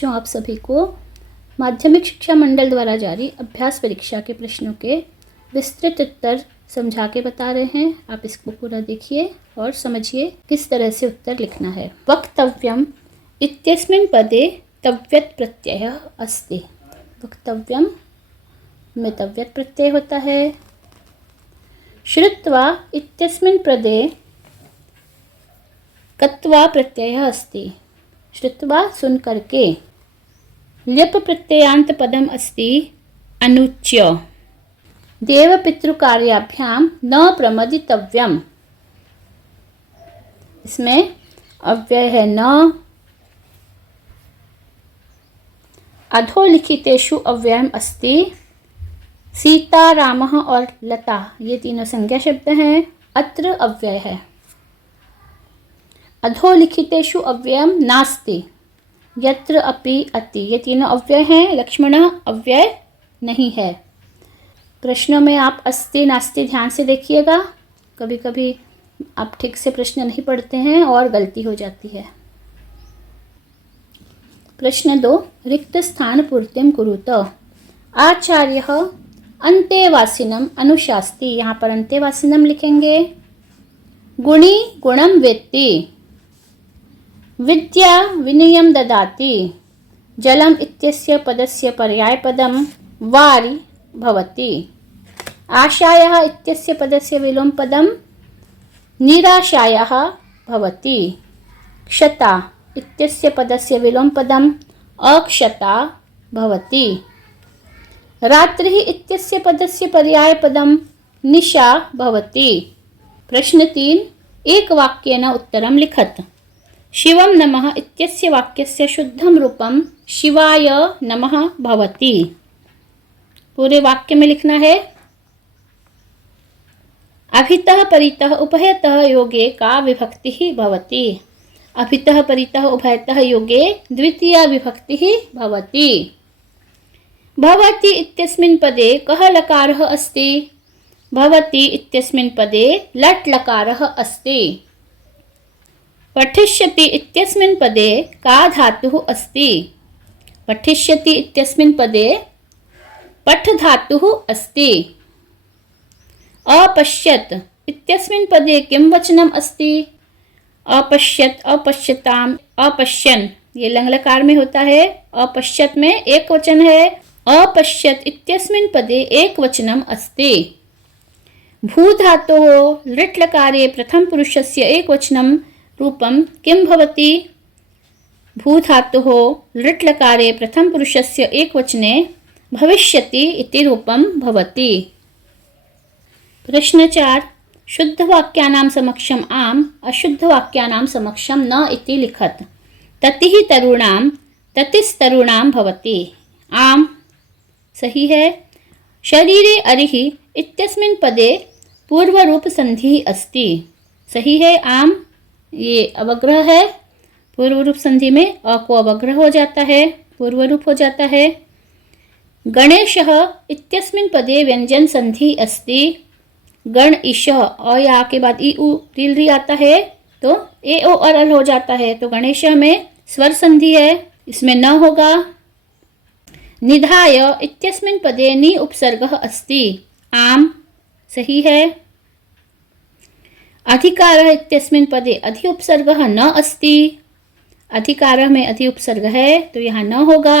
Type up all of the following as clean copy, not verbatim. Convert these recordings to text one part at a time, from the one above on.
बच्चों, आप सभी को माध्यमिक शिक्षा मंडल द्वारा जारी अभ्यास परीक्षा के प्रश्नों के विस्तृत उत्तर समझा के बता रहे हैं। आप इसको पूरा देखिए और समझिए किस तरह से उत्तर लिखना है। वक्तव्यम इत्यस्मिन् पदे तव्यत् प्रत्ययः अस्ति। वक्तव्यम में तव्यत् प्रत्यय होता है। श्रुत्वा इत्यस्मिन् पदे कत्वा प्रत्ययः अस्ति। श्रुत्वा सुन करके। ल्यप प्रत्ययान्त पदम अस्ति अनुच्य। देव पितृकार्याभ्याम न प्रमदितव्यम। इसमें अव्यय है न। अधोलिखितेषु अव्ययम अस्ति। सीता, रामः और लता ये तीनों संज्ञा शब्द हैं। अत्र अव्यय है। अधोलिखितेषु अव्ययम नास्ति। यत्र अपि अति ये तीनों अव्यय हैं। लक्ष्मणः अव्यय नहीं है। प्रश्नों में आप अस्ति नास्ति ध्यान से देखिएगा। कभी कभी आप ठीक से प्रश्न नहीं पढ़ते हैं और गलती हो जाती है। प्रश्न 2, रिक्त स्थान पूर्तिम कुरुत। आचार्यः अन्तेवासिनम अनुशास्ति। यहाँ पर अन्तेवासिनम लिखेंगे। गुणी गुणम वेत्ति। विद्या विनयम ददाति। जलम इत्यस्य पदस्य पर्यायपदम वारि भवति। आशायः इत्यस्य पदस्य विलोम पदम निराशायः भवति। क्षता इत्यस्य पदस्य विलोम पदम अक्षता भवति। रात्रिः इत्यस्य पदस्य पर्यायपदम निशा भवति। प्रश्न 3, एक वाक्येन उत्तरं लिखत। शिवं नमः इत्यस्य वाक्यस्य शुद्धं रूपं शिवाय नमः भवति। पूरे वाक्य में लिखना है। अभितः परितः उभयतः योगे का विभक्तिः भवति। अभितः परितः उभयतः योगे द्वितीया विभक्तिः भवति। भवति इत्यस्मिन् पदे कः लकारः अस्ति? भवति इत्यस्मिन् पदे लट् लकारः अस्ति। पठिष्यति इत्यस्मिन् पदे का धातुः अस्ति? पठिष्यति इत्यस्मिन् पदे पठ धातुः अस्ति। अपश्यत् इत्यस्मिन् पदे किं वचनम् अस्ति? अपश्यत्, अपश्यताम्, अपश्यन् ये लङ् लकार में होता है। अपश्यत् में एक वचन है। अपश्यत् इत्यस्मिन् पदे एक वचनम् अस्ति। भू धातोः लृट् लकारे प्रथम पुरुषस्य एकवचनं रूपं किं भवति? भू धातोः लृट् लकारे प्रथम पुरुषस्य एकवचने भविष्यति इति रूपं भवति। प्रश्न 4, शुद्ध वाक्यानां समक्षम आम, अशुद्ध वाक्यानां समक्षम न इति लिखत। ततिः तरुणां, ततिस्तरुणां भवति। आम सही है। शरीरे अरिः इत्यस्मिन् पदे पूर्वरूप संधि अस्ति। सही है। आम ये अवग्रह है। पूर्वरूप संधि में अ को अवग्रह हो जाता है, पूर्वरूप हो जाता है। गणेशः इत्यस्मिन् पदे व्यंजन संधि अस्ति। गण ईशः अ या के बाद ई उ रील री आता है तो ए ओ और अल हो जाता है, तो गणेश में स्वर संधि है, इसमें न होगा। निधाय इत्यस्मिन् पदे नि उपसर्गः अस्ति। आम सही है। अधिकारः इत्यस्मिन् पदे अधि उपसर्गः न अस्ति। अधिकारः में अधि उपसर्ग है तो यहाँ न होगा।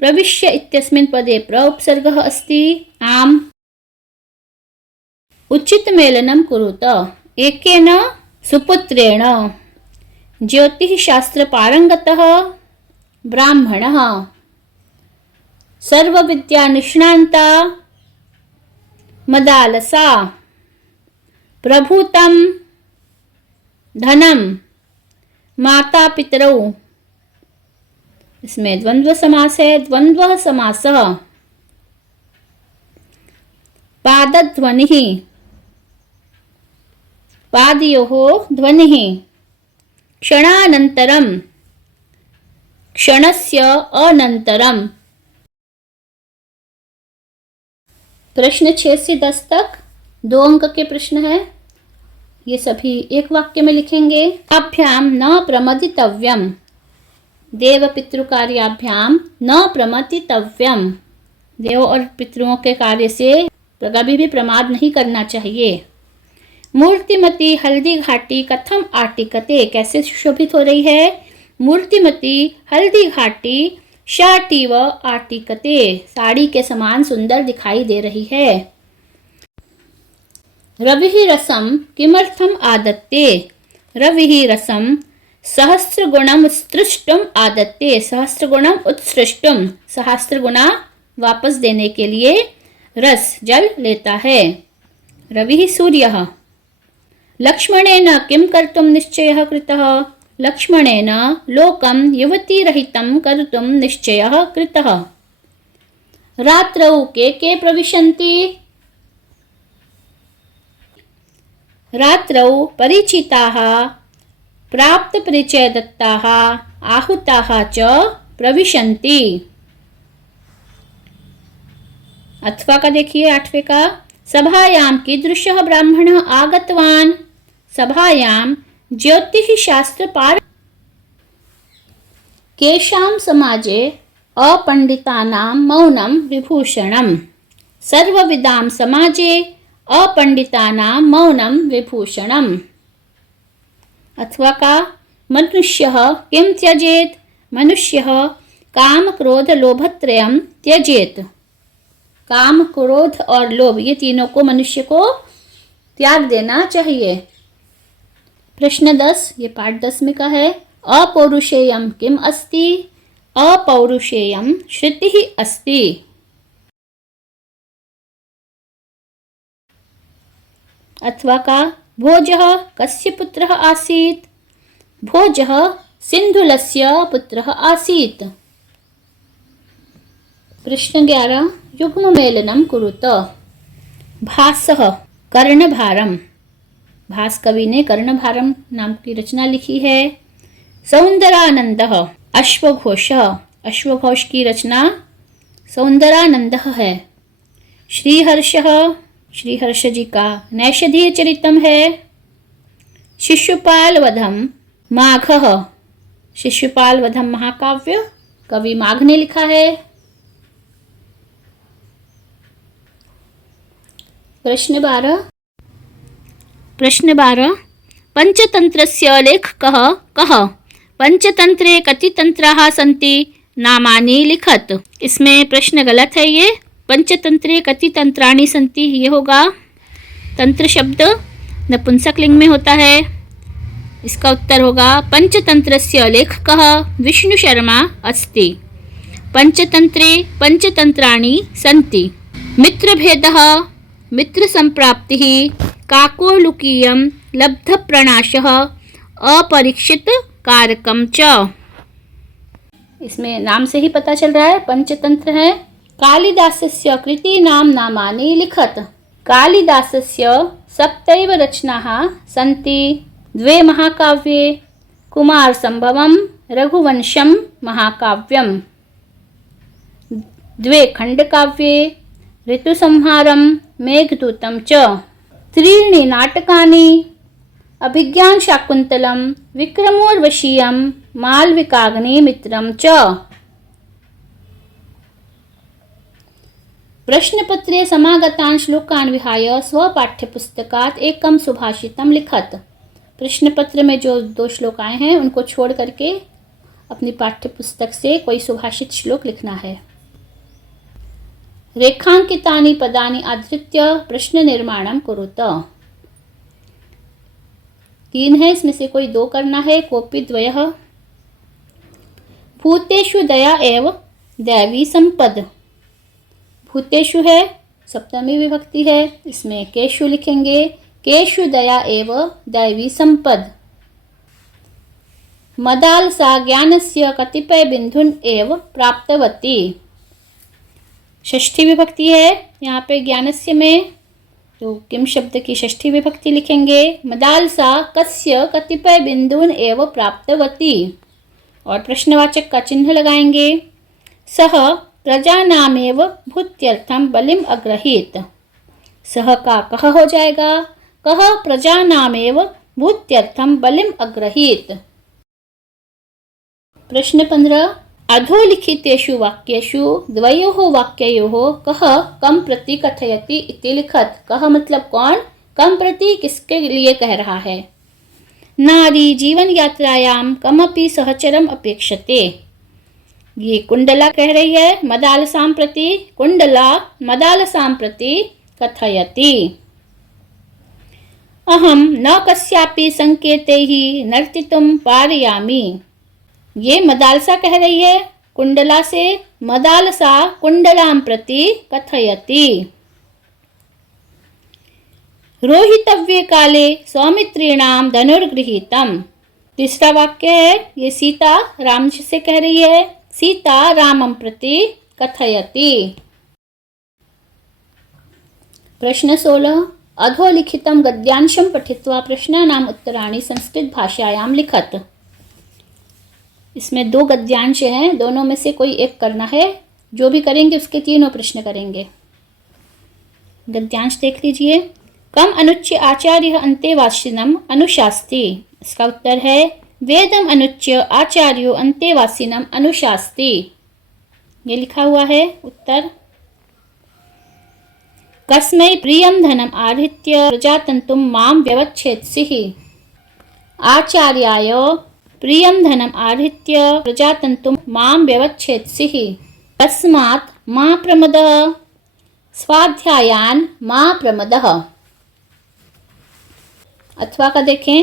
प्रविश्य इत्यस्मिन् पदे प्र उपसर्गः अस्ति। आम। उचित मेलनं कुरुत। एकेन सुपुत्रेण। ज्योतिषशास्त्र पारंगतः ब्राह्मणः। सर्वविद्या निष्णान्ता मदालसा। प्रभूतं धनम माता पितरौ। इसमें द्वंद्व समास है। द्वंद्व समासः। पादध्वनिः, पादयोः ध्वनिः। क्षणानन्तरं, क्षणस्य अनन्तरं। प्रश्न 6 से 10 तक 2 अंक के प्रश्न है। ये सभी एक वाक्य में लिखेंगे। अभ्याम न प्रमदितव्यम। देव पितृकार्याभ्याम न प्रमतितव्यम। देव और पितरों के कार्य से कभी भी प्रमाद नहीं करना चाहिए। मूर्तिमती हल्दी घाटी कथम आटिकते, कैसे सुशोभित हो रही है। मूर्तिमती हल्दी घाटी शाटीव आटिकते, साड़ी के समान सुंदर दिखाई दे रही है। रविः रसम किमर्थम आदत्ते, रविः रसम सहस्रगुणम उत्सृष्टम आदत्ते, सहस्रगुणम उत्सृष्टम, सहस्रगुणा वापस देने के लिए रस जल लेता है। रविः सूर्यः लक्ष्मणेन किं कर्तुं निश्चयः कृतः, लक्ष्मणेन लोकं युवतीरहितं कर्तुं निश्चयः कृतः। रात्रौ के प्रविशन्ति, रात्रौ परिचिताः प्राप्तपरिचयदत्ताः आहुताः च प्रविशन्ति। अथवा का देखिए 8वें का, सभायां कीदृशः ब्राह्मणः आगतवान्, सभायां ज्योतिः शास्त्र पार केषां समाजे अपंडितानां मौनं विभूषणम्, सर्वविदां समाजे अपंडितानां मौनं विभूषणम्। अथवा का, मनुष्यः किं त्यजेत, मनुष्यः काम क्रोध लोभत्रयं त्यजेत, काम क्रोध और लोभ ये तीनों को मनुष्य को त्याग देना चाहिए। प्रश्न 10, ये पाठ 10 में का है। अपौरुषेयम किम अस्ति, अपौरुषेयम श्रुतिः अस्ति। अथवा का, भोजः कस्य पुत्रः आसीत्, भोजः सिन्धुलस्य पुत्रः आसीत्। प्रश्न 11, युग्म मेलनम कुरुत, भासः कर्णभारम, भास कवि ने कर्णभारम नाम की रचना लिखी है। सौंदरानंदः अश्वघोषः, अश्वघोष की रचना सौंदरानंदः है। श्रीहर्षः, श्रीहर्ष जी का नैषधीय चरितम है। शिशुपाल वधम माघः, शिशुपाल वधम महाकाव्य कवि माघ ने लिखा है। प्रश्न 12, पंचतंत्रस्य लेखकः कः, पंचतंत्रे कति तंत्राः सन्ति, नामानि लिखत। इसमें प्रश्न गलत है। ये पंचतंत्रे कति तंत्राणि सन्ति ये होगा, तंत्र शब्द नपुंसक लिंग में होता है। इसका उत्तर होगा पंचतंत्रस्य लेखकः विष्णु शर्मा अस्ति। पंचतंत्रे पंचतंत्राणि सन्ति। मित्रभेदः मित्रसंप्राप्तिः काकोलुकीयं लब्धप्रणाशः अपरीक्षित कारकम च। इसमें नाम से ही पता चल रहा है पंचतंत्र है। कालिदासस्य कृतीनां नामानि लिखत, कालिदासस्य सप्तैव रचनाः सन्ति। 2 महाकाव्ये कुमारसंभवं रघुवंशं महाकाव्यं, 2 खंडकाव्ये ऋतुसंहारं मेघदूतं च, 3 नाटकानि अभिज्ञान शाकुंतलम विक्रमोर्वशीयम मालविकाग्निमित्रम च। प्रश्नपत्रे समागतान् श्लोकान् विहाय स्वपाठ्यपुस्तकात् एकं सुभाषितं लिखत। प्रश्नपत्र में जो 2 श्लोक आए हैं उनको छोड़ करके अपनी पाठ्यपुस्तक से कोई सुभाषित श्लोक लिखना है। रेखांकितानि पदानि आधृत्य प्रश्न निर्माणं कुरुत। 3 है, इसमें से कोई 2 करना है। कोपि द्वयः। भूतेषु दया एव दैवी संपद, भूतेषु है सप्तमी विभक्ति है, इसमें केषु लिखेंगे। केषु दया एव दैवी संपद। मदालसा ज्ञानस्य कतिपय बिंदुन एव प्राप्तवती, षष्ठी विभक्ति है। यहाँ पे ज्ञानस्य में तो किम शब्द की षष्ठी विभक्ति लिखेंगे। मदालसा कस्य कतिपय बिंदुन एव प्राप्तवती, और प्रश्नवाचक का चिन्ह लगाएंगे। सह प्रजानामेव भूत्यर्थम बलिम अग्रहीत, सह का कह हो जाएगा। कह प्रजानामेव भूत्यर्थम बलिम अग्रहीत। प्रश्न 15 अधोलिखितेषु वाक्येषु द्वयोः वाक्ययोः कः कम प्रति कथयति इति लिखत। कः मतलब कौन, कम प्रति किसके लिए कह रहा है। नारी जीवन यात्रायाम कमपि सहचरम अपेक्षते, ये कुंडला कह रही है मदालसां प्रति, कुंडला मदालसां प्रति कथयति। अहम न कस्यापि संकेतैः नर्तितुं पारयामि, ये मदालसा कह रही है कुंडला से, मदालसा कुंडलां प्रति कथयति। रोहितव्ये काले सौमित्रीणां धनुर्गृहीतम्, तीसरा वाक्य है ये सीता राम से कह रही है, सीता रामं प्रति कथयति। प्रश्न 16 अधोलिखितं गद्यांशं पठित्वा प्रश्नानाम् उत्तराणि संस्कृत भाषायां लिखत। इसमें 2 गद्यांश हैं, दोनों में से कोई एक करना है, जो भी करेंगे उसके 3 प्रश्न करेंगे। गद्यांश देख लीजिए। कम अनुच्य आचार्य अंतेवासिनम अनुशास्ति, इसका उत्तर है वेदम अनुच्य आचार्यो अंतेवासिनम अनुशास्ति, ये लिखा हुआ है उत्तर। कस्मै प्रियं धनम आहृत्य प्रजातन्तुं मां व्यवच्छेत्सिः, आचार्याय प्रियं धनम आहृत्य प्रजातन्तुं मां व्यवच्छेत्सिः, तस्मात् मा प्रमदः स्वाध्यायान् मा प्रमदः। अथवा का देखें,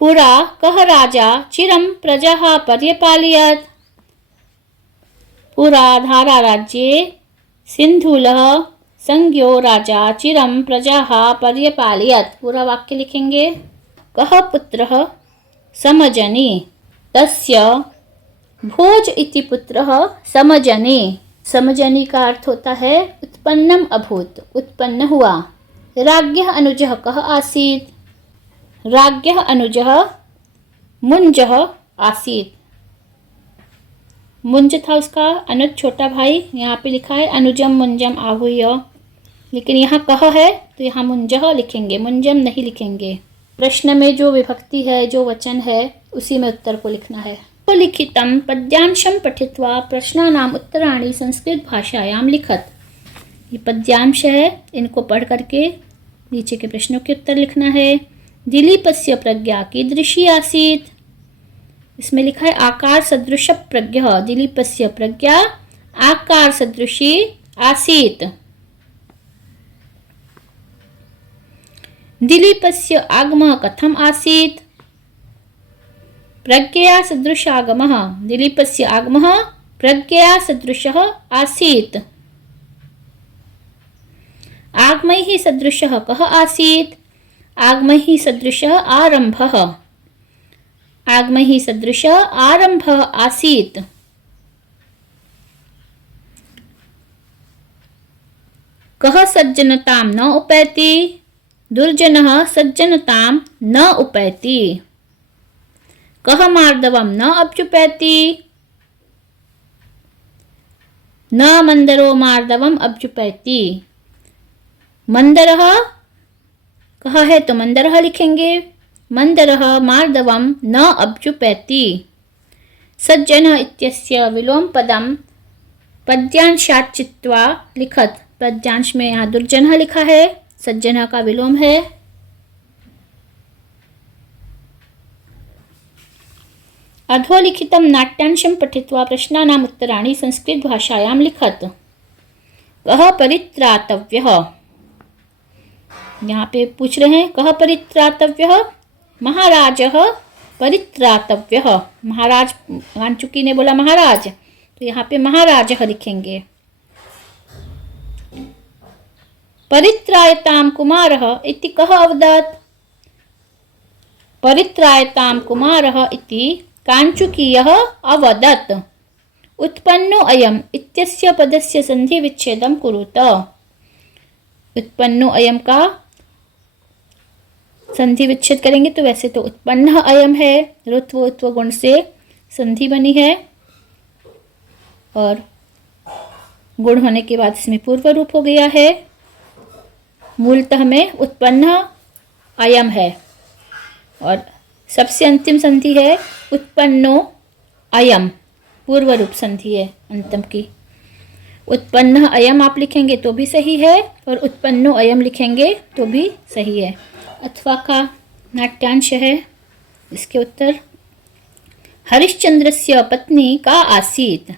पुरा कः राजा चिरं प्रजाः पर्यपालयत्, पुरा धारा राज्ये सिन्धुलः संज्ञो राजा चिरं प्रजाः पर्यपालयत्। पूरा वाक्य लिखेंगे। कः पुत्रः समजनि, तस्य भोज इति पुत्रः समजनि, समजनि का अर्थ होता है उत्पन्नम अभूत, उत्पन्न हुआ। राज्ञः अनुजः कः आसीत्, राज्ञः अनुजः मुंजः आसीत्, मुंज था उसका अनुज छोटा भाई, यहाँ पे लिखा है अनुजम मुंजम आहूय, लेकिन यहाँ कह है तो यहाँ मुंजह लिखेंगे, मुंजम नहीं लिखेंगे। प्रश्न में जो विभक्ति है, जो वचन है, उसी में उत्तर को लिखना है। तो लिखितम पद्यांशम पठित्वा प्रश्नानाम उत्तराणि संस्कृत भाषायाम लिखत, ये पद्यांश है, इनको पढ़ करके नीचे के प्रश्नों के उत्तर लिखना है। दिलीपस्य प्रज्ञा कीदृशी आसीत्, इसमें लिखा है आकार सदृश प्रज्ञः, दिलीपस्य प्रज्ञा आकार सदृशी आसीत्। दिलीपस्य आगमः कथम आसीत्, प्रज्ञया सदृश आगमः, दिलीपस्य आगमः प्रज्ञया सदृशः आसीत्। आगमैः सदृशः कः आसीत्, आगमैः सदृशः आरम्भः, आगमैः सदृशः आरम्भः आसीत्। कः सज्जनतां न उपैति, दुर्जनः सज्जनतां न उपैति। कः मार्दवं न अभ्युपैति, न मंदरो मार्दवम अभ्युपैति। मंदरः कह है तो मंदरः लिखेंगे, मंदरः मार्दवम न अभ्युपैति। सज्जनः इत्यस्य विलोम पदम पद्यांशात् चित्वा लिखत, पद्यांश में यहाँ दुर्जनः लिखा है, सज्जनः का विलोम है। अधोलिखितं नाट्यांशं पठित्वा प्रश्नानाम् उत्तराणि संस्कृत भाषायां लिखत। कः परित्रातव्यः, यहाँ पे पूछ रहे हैं कः परित्रातव्यः, महाराजः परित्रातव्यः। महाराज वांचुकी ने बोला महाराज, तो यहाँ पे महाराजः लिखेंगे। परित्रायतां कुमारः इति कः अवदत्, परित्रायतां कुमारः इति कांचुकीयः अवदत्। उत्पन्नो अयम् इत्यस्य पदस्य संधि विच्छेदं कुरुत। उत्पन्नो अयम् का संधि विच्छेद करेंगे तो वैसे तो उत्पन्न अयम है, ऋत्व उत्व गुण से संधि बनी है और गुण होने के बाद इसमें पूर्व रूप हो गया है। मूलतः में उत्पन्न अयम है और सबसे अंतिम संधि है उत्पन्नो अयम पूर्व रूप संधि है अंतम की। उत्पन्न अयम आप लिखेंगे तो भी सही है और उत्पन्नो अयम लिखेंगे तो भी सही है। अथवा का नाट्यांश है। इसके उत्तर हरिश्चंद्रस्य पत्नी का आसीत्।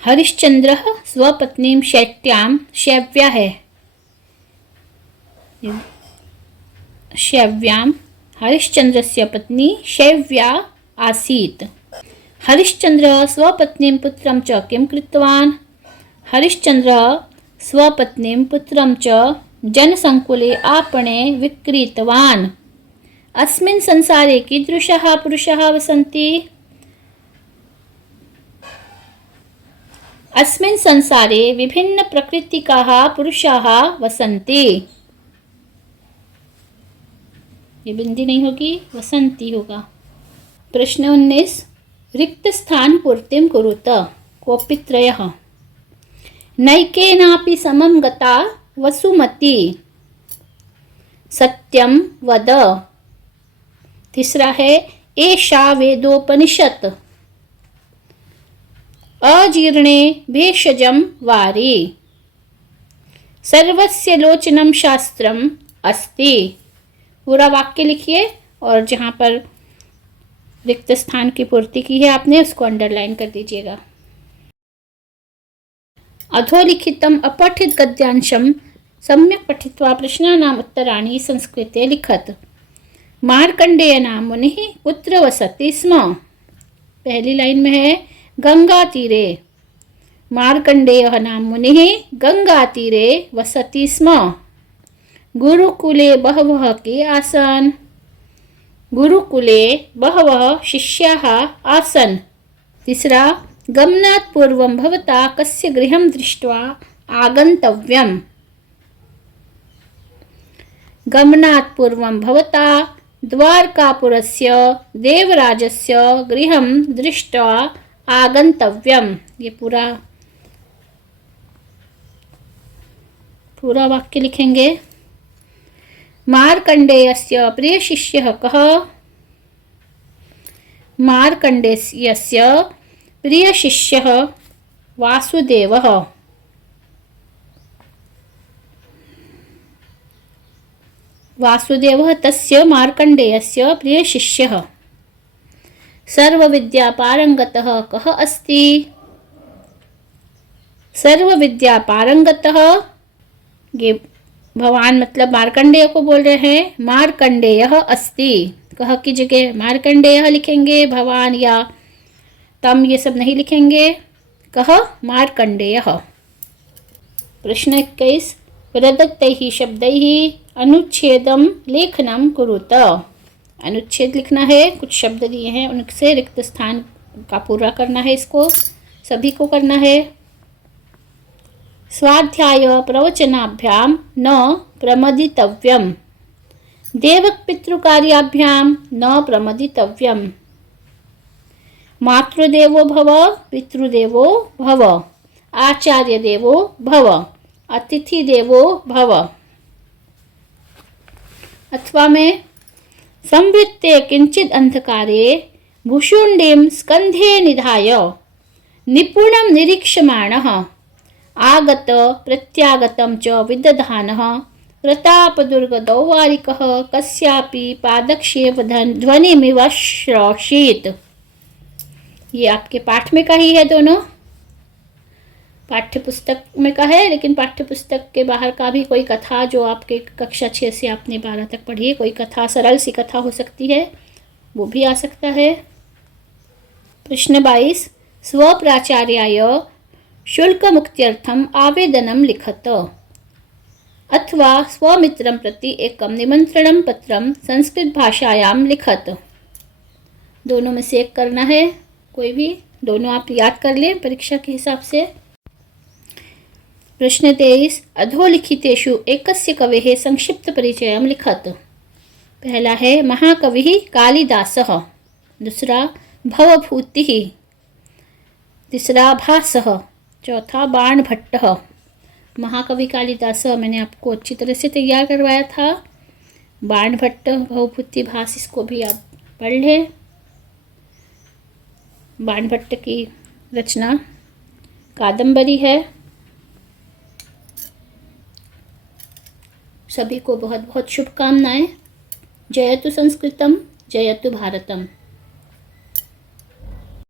हरिश्चंद्रः स्वपत्नीं शैत्यां शैव्या है शैव्यां हरिश्चंद्रस्य पत्नी शैव्या आसीत्। हरिश्चंद्रः स्वपत्नीं पुत्रं च किं कृतवान्? हरिश्चंद्रः स्वपत्नीं पुत्रं च जनसंकुले आपणे विक्रीतवान्। अस्मिन् संसारे कीदृशाः पुरुषाः वसन्ति? अस्मिन् संसारे विभिन्न प्रकृतिकाः पुरुषाः वसन्ति। ये बिंदी नहीं होगी, वसंती होगा। प्रश्न 19 रिक्त स्थान पूर्तिं कुरुत। कोऽपित्रयः नैकेनापि समं गता वसुमती सत्यं वद। तीसरा है एषा वेदोपनिषत् अजीर्णे भेषजं वारि। सर्वस्य लोचनं शास्त्रम् अस्ति। पूरा वाक्य लिखिए और जहाँ पर रिक्त स्थान की पूर्ति की है आपने उसको अंडरलाइन कर दीजिएगा। अधोलिखितम् अपठित गद्यांशं सम्यक् पठित्वा प्रश्नानाम् उत्तराणि संस्कृते लिखत। मार्कंडेय नाम मुनिः कुत्र वसति स्म? पहली लाइन में है गंगा तीरे। मार्कंडेयः नाम मुनिः गंगा तीरे वसति स्म। गुरुकुले बहवः के आसन्? गुरुकुले बहवः शिष्याः आसन्। तीसरा गमनात् पूर्वं भवता कस्य गृहं दृष्ट्वा आगन्तव्यम्? गमनात् पूर्वं भवता द्वारकापुरस्य देवराजस्य गृहं दृष्ट्वा आगन्तव्यम्। ये पूरा वाक्य लिखेंगे। मार्कंडेयस्य प्रियशिष्यः कः? मार्कंडेयस्य प्रियशिष्यः वासुदेवः। वासुदेवः तस्य मार्कंडेयस्य प्रियशिष्यः। सर्वविद्यापारंगतः कः अस्ति? सर्वविद्यापारंगतः ये भगवान मतलब मार्कंडेय को बोल रहे हैं। मार्कंडेयः अस्ति कह की जगह मार्कंडेयः लिखेंगे। भगवान या तम ये सब नहीं लिखेंगे। कह मार्कंडेयः। प्रश्न 21 प्रदत्तैः शब्दैः अनुच्छेदं लेखनं कुरुत। अनुच्छेद लिखना है। कुछ शब्द दिए हैं उनसे रिक्त स्थान का पूरा करना है। इसको सभी को करना है। स्वाध्याय प्रवचनाभ्याम न प्रमदितव्यम्। देवक पितृकार्याभ्यां न प्रमदितव्यम्। मातृदेवो भव पितृदेवो भव आचार्य देवो भव अतिथि देवो भव। अथवा में संवृत्ते किंचिद अंधकारे भुशुंडीं स्कंधे निधाय निपुणं निरीक्षमाणः आगत प्रत्यागतं च विदधानः प्रतापदुर्गदौवारिकः कस्यापि पादक्षेप ध्वनिमिव श्रोषीत। ये आपके पाठ में का ही है। दोनों पाठ्य पुस्तक में का है, लेकिन पाठ्य पुस्तक के बाहर का भी कोई कथा जो आपके कक्षा 6 से आपने 12 तक पढ़ी है, कोई कथा सरल सी कथा हो सकती है, वो भी आ सकता है। प्रश्न 22 स्वप्राचार्याय शुल्कमुक्त्यर्थम् आवेदनं लिखत। अथवा स्वमित्रं प्रति एकं निमंत्रणं पत्रं संस्कृत भाषायां लिखत। दोनों में से एक करना है। कोई भी दोनों आप याद कर लें परीक्षा के हिसाब से। प्रश्न 23 अधोलिखितेषु एकस्य कवेः संक्षिप्त परिचयं लिखत। पहला है महाकविः कालिदासः। दूसरा भवभूतिः। तीसरा भासः। चौथा बाणभट्टः। महाकवि कालिदास मैंने आपको अच्छी तरह से तैयार करवाया था। बाणभट्ट भवभूति भास, इसको भी आप पढ़ लें। बाणभट्ट की रचना कादंबरी है। सभी को बहुत बहुत शुभकामनाएं। जयतु संस्कृतम, जयतु भारतम।